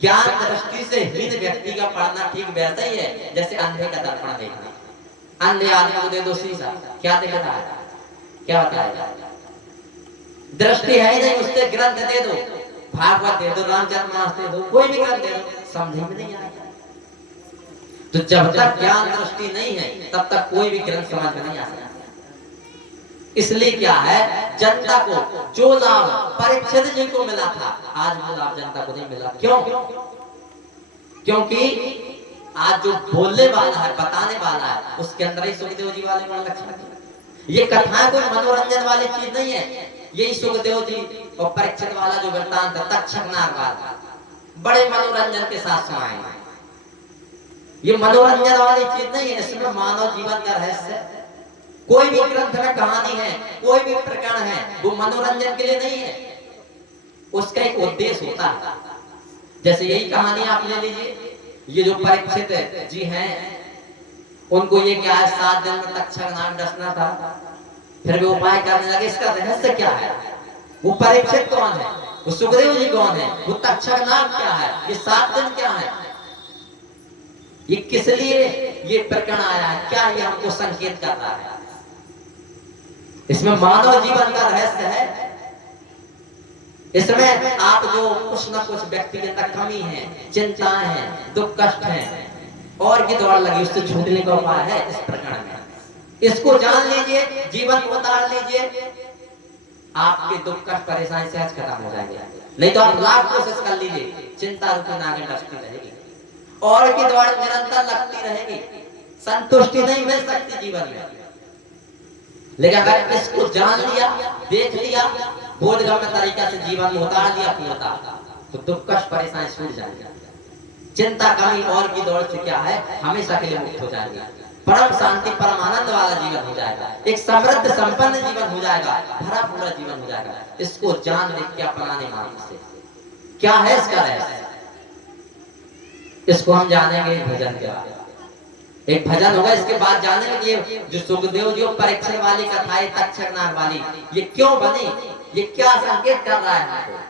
ज्ञान दृष्टि से हीन व्यक्ति का पढ़ना ठीक वैसा ही है जैसे अंधे का दर्पण देखना। अंधे आदमी को दे दो शीशा, क्या दिखता है, क्या बताएगा, दृष्टि है ही नहीं, उससे ग्रंथ दे दो, भागवत दे दो, रामचरितमानस दे दो, कोई भी ग्रंथ दे दो, समझ में नहीं आएगा। तो जब तक ज्ञान दृष्टि नहीं है, तब तक कोई भी ग्रंथ समझ में नहीं आ सकता। इसलिए क्या है, जनता को जो लाभ परीक्षित जी को मिला था, आज वो लाभ जनता को नहीं मिला। क्यों? क्योंकि आज जो बोलने वाला है, बताने वाला है, उसके अंदर ही सुखदेव जी वाले गुण लक्षण। ये कथाएं कोई मनोरंजन वाली चीज नहीं है। यही सुखदेव जी और परीक्षित वाला जो वृत्तांत है, तक्षक नाग, बड़े मनोरंजन के साथ सुनाए। ये मनोरंजन वाली चीज नहीं है, इसमें मानव जीवन का रहस्य। कोई भी ग्रंथ में कहानी है, कोई भी प्रकरण है, वो मनोरंजन के लिए नहीं है, उसका एक उद्देश्य होता है। जैसे यही कहानी आप ले लीजिए, ये जो परीक्षित जी हैं, उनको ये क्या है, 7 दिन में तक्षक नाग डसना था, फिर भी उपाय करने लगे। इसका रहस्य क्या है? वो परीक्षित कौन है, वो सुखदेव जी कौन है, वो तक्षक नाग क्या है, ये 7 दिन क्या है, ये किस लिए ये प्रकरण आया है, क्या ये हमको संकेत कर रहा है? इसमें मानव जीवन का रहस्य है। इसमें आप जो कुछ न कुछ व्यक्तिगत कमी है, चिंताएं हैं, दुख कष्ट हैं, और की दौड़ लगी, उससे छूटने का उपाय है इस प्रकरण में। इसको जान लीजिए, जीवन को उतार लीजिए, आपके दुख कष्ट परेशानी सहज खत्म हो जाएंगे। नहीं तो आप लाख कोशिश कर लीजिए, चिंता रूपी नागिन डसती रहेगी, और की दौड़ निरंतर लगती रहेगी, संतुष्टि नहीं मिल सकती जीवन में। लेकिन अगर इसको जान लिया, देख लिया, बोधगम्य तरीका से जीवन में उतार लिया पूर्णता, तो दुख कष्ट परेशानी छूट जाएगी, चिंता कमी और की दौड़ से क्या है, हमेशा के लिए मुक्त हो जाएगा, परम शांति परम आनंद वाला जीवन हो जाएगा, एक समृद्ध संपन्न जीवन हो जाएगा, भरा पूरा जीवन हो जाएगा। इसको जान देख के अपनाने मात्र से क्या है इसका रहस्य, इसको हम जानेंगे इस भजन के बाद। एक भजन होगा, इसके बाद जानेंगे कि ये जो सुखदेव जी परीक्षण वाली कथा है, तक्षक नाग वाली, ये क्यों बनी, ये क्या संकेत कर रहा है हमको।